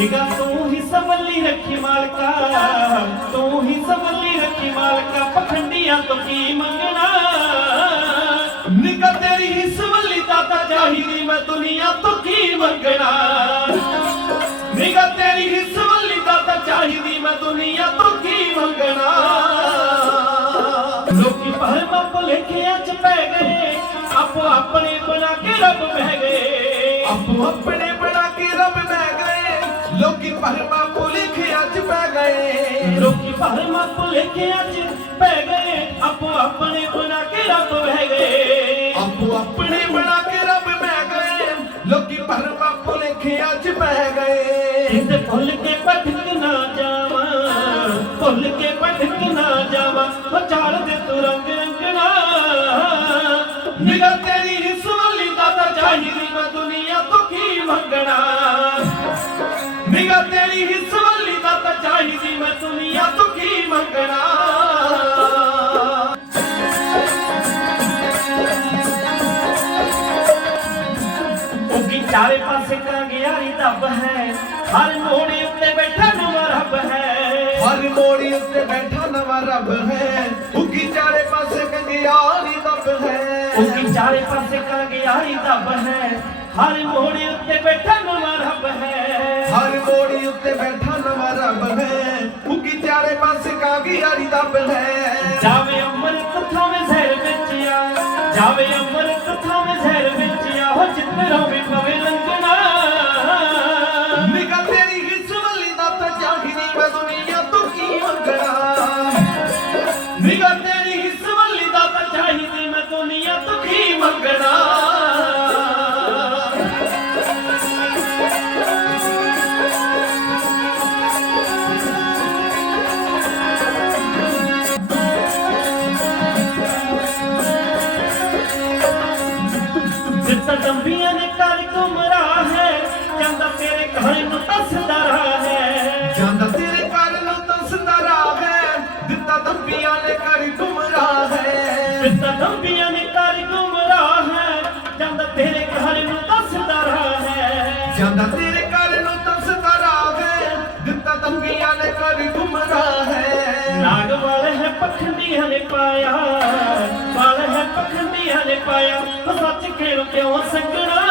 ਨਿਗਾ ਤੂੰ ਹੀ ਸਵੱਲੀ ਰੱਖੀ ਮਾਲਕਾ ਤੂੰ ਹੀ ਸਵੱਲੀ ਰੱਖੀ ਮਾਲਕਾ ਪਖੰਡੀਆਂ ਤੋਂ ਕੀ ਮੰਗਣਾ? ਨਿਗਾ ਤੇਰੀ ਹੀ ਸਵੱਲੀ ਦਾਤਾ ਚਾਹੀਦੀ ਮੈਂ ਦੁਨੀਆ ਤੋਂ ਕੀ ਮੰਗਣਾ? ਨਿਗਾ ਤੇਰੀ ਹੀ ਸਵੱਲੀ ਦਾਤਾ ਚਾਹੀਦੀ ਮੈਂ ਦੁਨੀਆ ਤੋਂ ਕੀ ਮੰਗਣਾ? ਲੋਕੀ ਭਰਮਾਂ ਭੁਲੇਖਿਆਂ ਚ ਪੈ ਗਏ ਆਪੋ ਆਪਣੇ ਬਣਾ ਕੇ ਰੱਬ ਬਹਿ ਗਏ। ਆਪੋ ਆਪਣੇ ਲੋਕੀ ਭਰਮਾ ਭੁਲੇਖਿਆਂ ਚ ਪੈ ਗਏ। ਲੋਕੀ ਭਰਮਾਂ ਭੁਲੇਖਿਆਂ ਚ ਪੈ ਗਏ। ਆਪੋ ਆਪਣੇ ਬਣਾ ਕੇ ਰੱਬ ਬਹਿ ਗਏ। ਆਪੋ ਆਪਣੇ ਬਣਾ ਕੇ ਰੱਬ ਬਹਿ ਗਏ। ਲੋਕੀ ਭਰਮਾ ਭੁਲੇਖਿਆਂ ਚ ਬਹਿ ਗਏ। ਕਿਤੇ ਭੁੱਲ ਕੇ ਭਟਕ ਨਾ ਜਾਵਾਂ। ਭੁੱਲ ਕੇ ਭਟਕ ਨਿਗਾ ਤੇਰੀ ਇਸ ਵਾਲੀ ਦਾਤਾ ਚਾਹੀਦੀ ਮੈਂ ਦੁਨੀਆ ਤੋਂ ਕੀ ਮੰਗਣਾ ਉਗੀ ਚਾਰੇ ਪਾਸੇ ਕਾਂਗਿਆਰੀ ਦੱਬ ਹੈ ਹਰ ਮੋੜੇ ਉੱਤੇ ਬੈਠਾ ਨਵਾਂ ਰੱਬ ਹੈ ਹਰ ਮੋੜੀ ਉੱਤੇ ਬੈਠਾ ਨਵਾਂ ਰੱਬ ਹੈ ਉੱਗੀ ਚਾਰੇ ਪਾਸੇ ਕੰਗਿਆਰੀ ਦੱਬ ਹੈ ਉਗੀ ਚਾਰੇ ਪਾਸੇ ਕਾਂਗਿਆਰੀ ਦੱਬ ਹੈ ਹਰ ਮੋੜੇ ਉੱਤੇ ਬੈਠਾ ਨਵਾਂ ਰੱਬ ਹੈ ਹਰ ਮੋੜੀ ਉੱਤੇ ਬੈਠਾ ਨਵਾਂ ਰੱਬ ਹੈ। ਉੱਗੀ ਚਾਰੇ ਪਾਸੇ ਕਾਂਗਿਆਰੀ ਦੱਬ ਹੈ ਜਾਵੇ ਜਾਂਦਾ ਤੇਰੇ ਘਰ ਨੂੰ ਤਸਦਾ ਰਹਾ ਹੈ। ਜਾਂਦਾ ਤੇਰੇ ਘਰ ਨੂੰ ਦੱਸਦਾ ਰਾਹ ਹੈ। ਦਿੱਤਾ ਦੰਬੀਆਂ ਨੇ ਕਰ ਗੁੰਮਰਾਹ ਹੈ। ਜਿੱਤ ਦੰਬੀਆਂ ਨੇ ਕਰ ਕੁਮਰਾ ਹੈ। ਜਾਂਦਾ ਤੇਰੇ ਘਰ ਨੂੰ ਤਸਦਾ ਰਹਾ ਹੈ। ਜਾਂਦਾ ਤੇਰੇ ਘਰ ਨੂੰ ਦੱਸਦਾ ਰਾਹ ਹੈ। ਦਿੱਤਾ ਦੰਬੀਆਂ ਨੇ ਕਰ ਗੁੰਮਰਾਹ ਹੈ। ਨਾਗ ਵਾਲੇ ਹੈ ਪਖੰਡੀਆਂ ਨੇ ਪਾਇਆ। ਵਾਲੇ ਹੈ ਪਖੰਡੀਆਂ ਨੇ ਪਾਇਆ। ਉਹ ਸੱਚ ਖੇਰੂ ਕਿਉਂ ਸੰਗਣਾ?